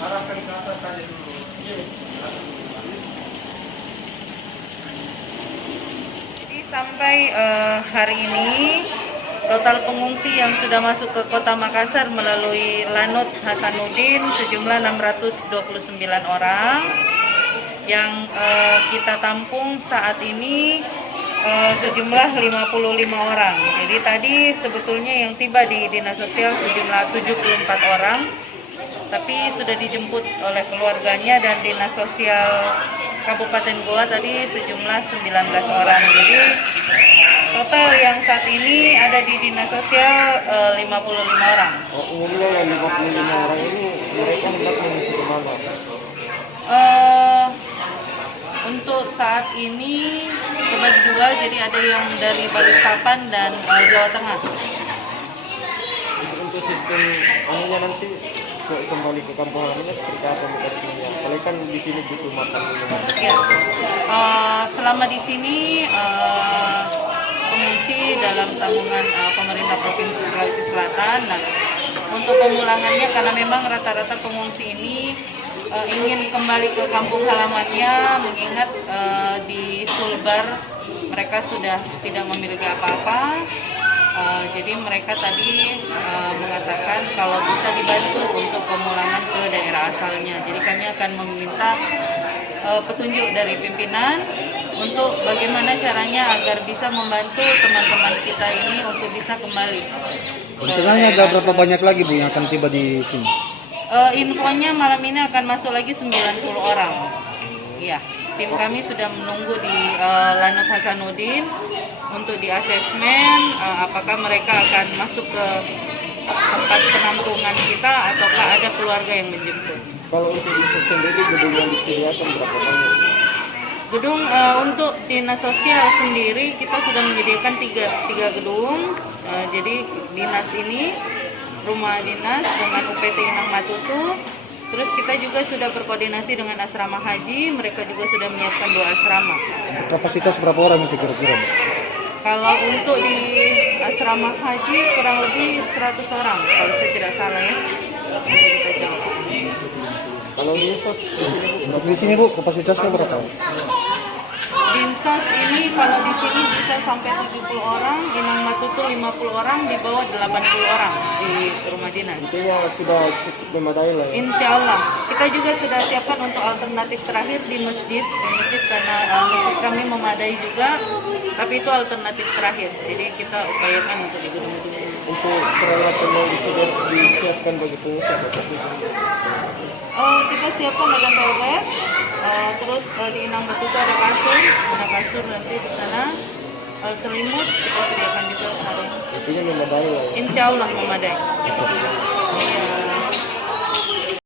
arahkan ke atas saja dulu. Jadi sampai hari ini total pengungsi yang sudah masuk ke Kota Makassar melalui Lanut Hasanuddin sejumlah 629 orang. Yang kita tampung saat ini sejumlah 55 orang. Jadi tadi sebetulnya yang tiba di Dinas Sosial sejumlah 74 orang, tapi sudah dijemput oleh keluarganya dan Dinas Sosial Kabupaten Goa tadi sejumlah 19 orang. Jadi total yang saat ini ada di Dinas Sosial 55 orang. Oh, umumnya yang 55 orang ini mereka hendak mengisi kemana? Untuk saat ini terbagi dua, jadi ada yang dari Balikpapan dan Jawa Tengah. Untuk sistem anunya nanti kembali ke kampung halamannya seperti apa mekanismenya? Kalau kan di sini butuh makan minum. Ya, selama di sini pengungsi dalam tanggungan pemerintah Provinsi Sulawesi Selatan. Nah, untuk pemulangannya karena memang rata-rata pengungsi ini ingin kembali ke kampung halamannya, mengingat di Sulbar mereka sudah tidak memiliki apa-apa. Jadi mereka tadi mengatakan kalau bisa dibantu untuk pemulangan ke daerah asalnya. Jadi kami akan meminta petunjuk dari pimpinan untuk bagaimana caranya agar bisa membantu teman-teman kita ini untuk bisa kembali. Rencananya ada berapa banyak lagi Bu yang akan tiba di sini? Infonya malam ini akan masuk lagi 90 orang. Iya, tim kami sudah menunggu di Lanut Hasanuddin untuk di asesmen apakah mereka akan masuk ke tempat penampungan kita ataukah ada keluarga yang menjemput. Kalau untuk di sendiri gedung yang disediakan berapa banyak? Gedung untuk Dinas Sosial sendiri kita sudah menyediakan tiga gedung. Jadi dinas ini rumah dinas dengan UPT Inang Matutu. Terus kita juga sudah berkoordinasi dengan asrama haji, mereka juga sudah menyiapkan 2 asrama. Kapasitas berapa orang itu kira-kira? Kalau untuk di asrama haji kurang lebih 100 orang, kalau saya tidak salah ya. Nanti kita jawab. Kalau di sos Di sini Bu kapasitasnya berapa? Dinsos ini kalau di sini bisa sampai 70 orang, Inang Matutu 50 orang, di bawah 80 orang di rumah dinas. intinya sudah cukup memadai lah. Insya Allah. Kita juga sudah siapkan untuk alternatif terakhir di masjid karena masjid kami memadai juga, tapi itu alternatif terakhir. Jadi kita upayakan untuk di gedung-gedung ini. Untuk peralatan yang disiapkan bagi pengungsi Kita siapkan ada toilet, terus di Inang Matutu ada kasur nanti di sana, selimut kita sediakan juga hari ini. intinya memadai lah. Insya Allah memadai.